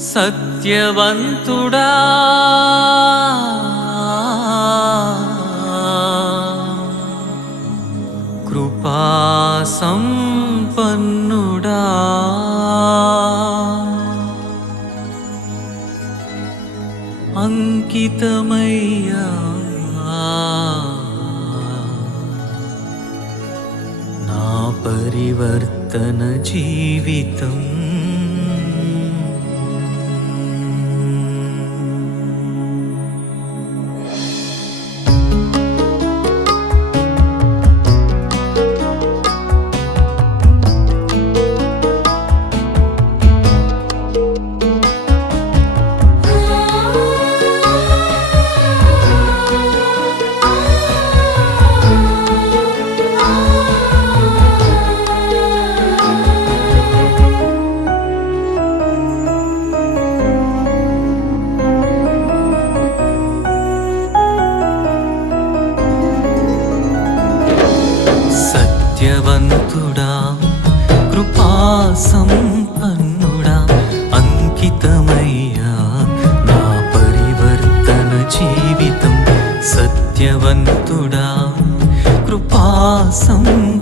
సత్యవంతుడా. కృపా సంపన్నుడా. అంకితమయ్యా. నా పరివర్తన జీవితం. Bye. దయవంతుడా కృపా సంపన్నుడా అంకితమయ్యా. నా పరివర్తన జీవితం సత్యవంతుడా కృపా సంపన్నుడా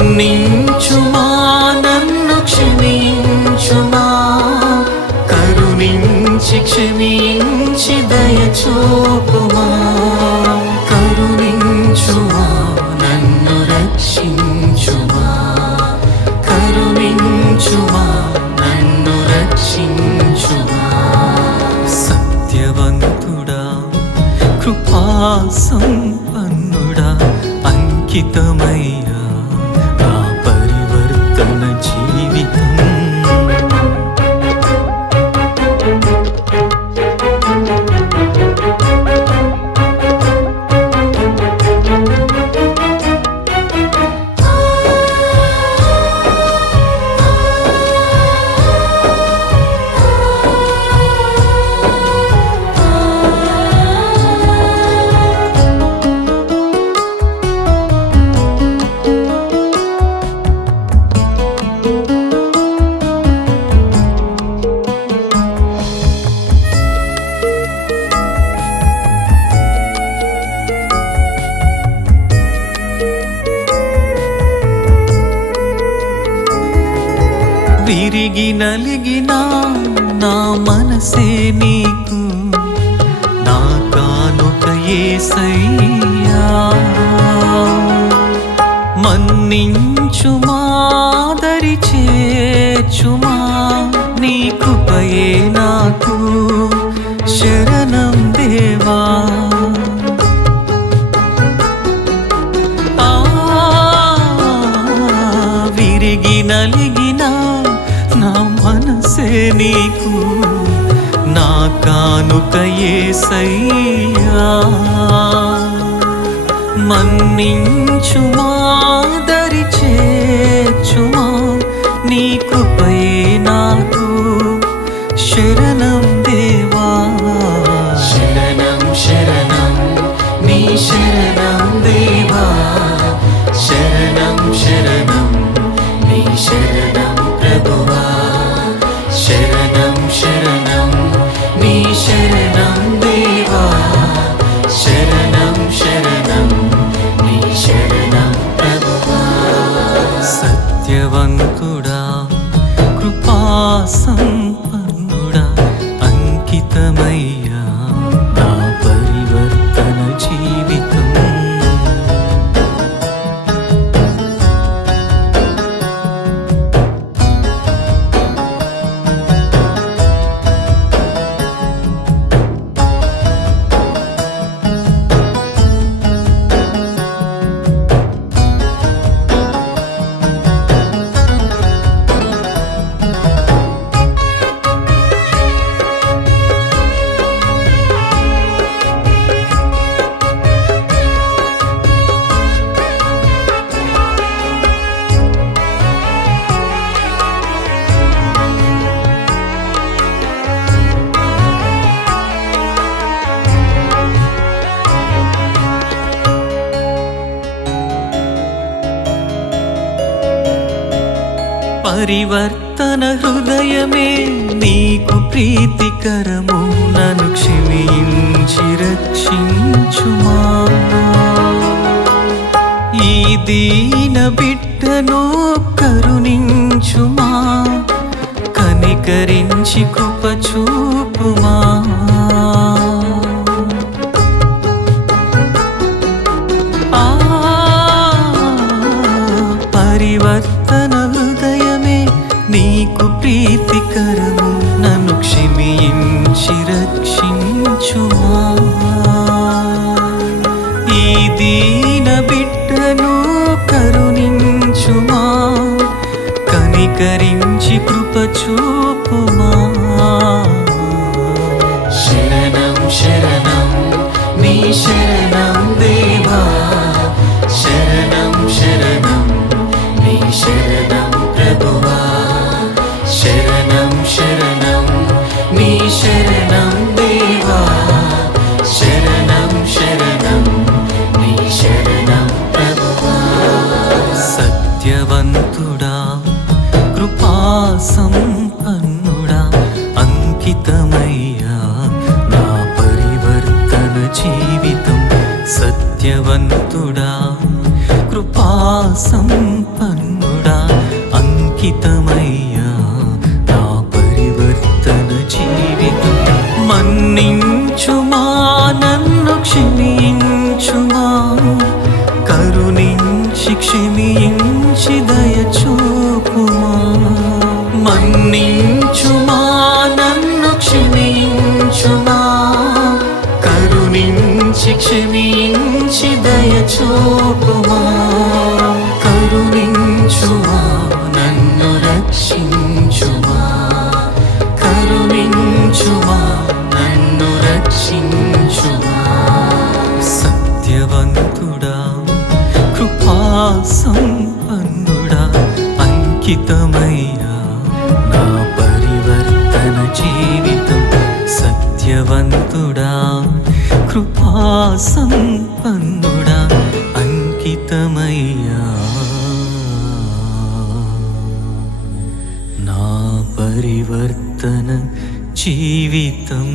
మన్నించుమా నన్ను క్షమించుమా? కరుణించి క్షమించి దయచూపుమా? కరుణించుమా నన్ను రక్షించుమా? కరుణించుమా నన్ను రక్షించుమా? సత్యవంతుడా కృపా సంపన్నుడా అంకితమయ్యా విరిగి నలిగిన నా మనసే నీకు. నా కానుక ఏసయ్యా. మన్నించుమా దరి చేచుమా నీకు పయే నాకు శరణం దేవా. విరిగి నలిగి నీకు నా కానుక ఏసయ్యా. మన్నించుమా దరి చేర్చుమా. నీ కృపయే నాకు శరణం పరివర్తన హృదయమే నీకు ప్రీతికరము. నను క్షమించి రక్షించుమా? ఈ దీన బిడ్డను కరుణించుమా? కనికరించి కృప చూపుమా? పరివర్తన ప్రీతికరము నన్ను క్షమించి రక్షించుమా? ఈ దీన బిడ్డను కరుణించుమా? కనికరించి కృపచూ సత్యవంతుడా కృపా సంపన్నుడా అంకితమయ్యా. నా పరివర్తన జీవితం సత్యవంతుడా కృపా సంపన్నుడా అంకితమయ్యా. నా పరివర్తన జీవితం మన్నించుమా నన్ను క్షమించుమా. కరుణించి క్షమించి దయచూపుమా క్షమించి దయచూపుమా కరుణించుమా నన్ను రక్షించుమా కరుణించుమా నన్ను రక్షించుమా. సత్యవంతుడా కృపా సంపన్నుడా అంకితమయ్యా నా పరివర్తన జీవితం సత్యవంతుడా. కృపా సంపన్నుడా అంకితమయ్యా. నా పరివర్తన జీవితం